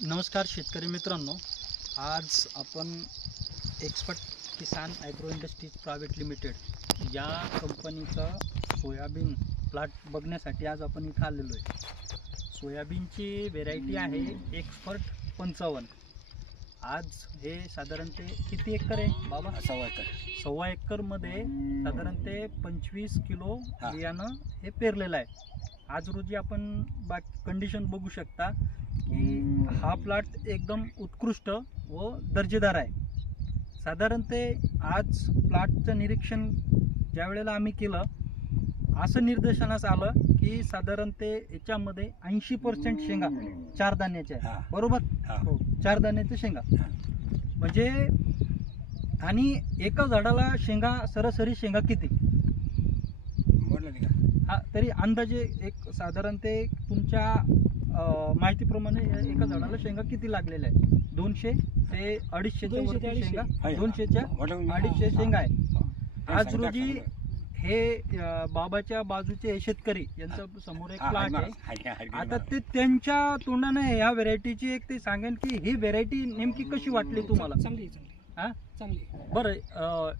नमस्कार शेतकरी मित्रांनो, आज आपण एक्सपर्ट किसान ॲग्रो इंडस्ट्रीज प्रायव्हेट लिमिटेड या कंपनीचा सोयाबीन प्लॉट बघण्यासाठी आज आपण इथं आलेलो आहे। सोयाबीनची व्हेरायटी आहे एक्सपर्ट 55। आज हे साधारणतः किती एकर आहे बाबा? 1.25 एकरमध्ये साधारणतः 25 किलो बियाणं हे पेरलेलं आहे। आज रोजी आपण बाकी कंडिशन बघू शकता की हा प्लॉट एकदम उत्कृष्ट व दर्जेदार आहे। साधारणतः आज प्लॉटचं निरीक्षण ज्या वेळेला आम्ही केलं, असं निर्देशनास आलं की साधारणतः याच्यामध्ये 80% शेंगा 4 दाण्याच्या आहे, बरोबर? हो, 4 दाण्याच्या शेंगा म्हणजे। आणि एका झाडाला शेंगा सरासरी शेंगा किती हा तरी अंदाजे एक साधारणतः तुमच्या माहितीप्रमाणे एका झाडाला शेंगा किती लागलेल्या आहे? 200 ते 250 वरती शेंगा, 200च्या 250 शेंगा आहे। आज रोजी हे बाबाच्या बाजूचे हे शेतकरी यांचं समोर एक प्लॉट आहे। आता ते त्यांच्या तोंडाने ह्या व्हेरायटीची एक ते सांगेन की ही व्हेरायटी नेमकी कशी वाटली तुम्हाला? चांगली बरं,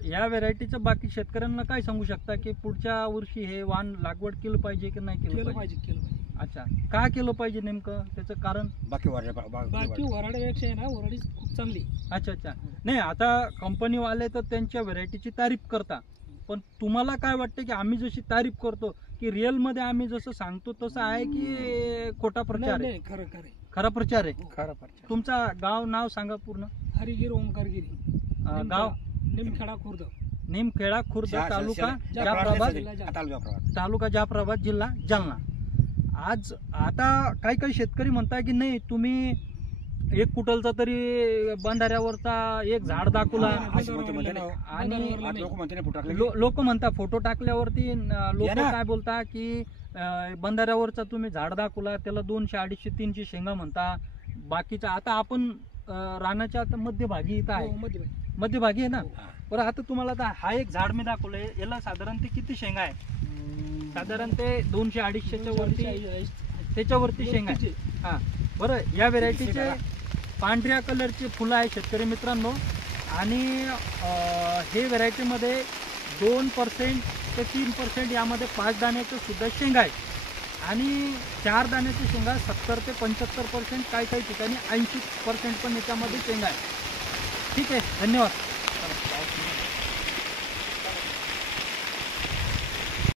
या व्हेरायटीचं बाकी शेतकऱ्यांना काय सांगू शकता की पुढच्या वर्षी हे वाण लागवड केलं पाहिजे की नाही केलं पाहिजे? अच्छा, का केलं पाहिजे नेमकं? त्याचं कारण बाकी वराड्यापेक्षा ना वराडी खूप चांगली। अच्छा, नाही आता कंपनीवाले तर त्यांच्या व्हेरायटीची तारीफ करता, पण तुम्हाला काय वाटतं की आम्ही जशी तारीफ करतो की रिअल मध्ये आम्ही जसं सांगतो तसं आहे की खोटा प्रचार आहे? खरा प्रचार आहे। तुमचा गाव नाव सांगा पूर्ण? हरिगिरी ओंकारगिरी, गाव निमखेडा खुर्द, तालुका जाफराबाद, जिल्हा जालना। आज आता काही शेतकरी म्हणतात की नाही तुम्ही एक कुटलचा तरी बंधाऱ्यावरचा एक झाड दाखवला, आणि लोक म्हणतात फोटो टाकल्यावरती लोक काय बोलता की बंधाऱ्यावरचा तुम्ही झाड दाखवला त्याला 200, 250, 300 शेंगा म्हणता बाकीचा। आता आपण रानाच्या आता मध्यभागी इथं आहे, मध्यभागी आहे ना? बरं, आता तुम्हाला आता हा एक झाड मी दाखवलंय, याला साधारणतः किती शेंगा आहे? साधारणतः 200, 250च्या वरती त्याच्यावरती शेंगा आहे। हा, बरं, या व्हेरायटीचे पांढऱ्या कलरचे फुलं आहे शेतकरी मित्रांनो, आणि हे व्हेरायटीमध्ये 2% ते 3% यामध्ये 5 दाण्याच्या सुद्धा शेंगा आहेत, आणि 4 दाण्याच्या शेंगा 70 ते 75%, काही ठिकाणी 80% पण याच्यामध्ये शेंगा आहे। ठीक आहे, धन्यवाद।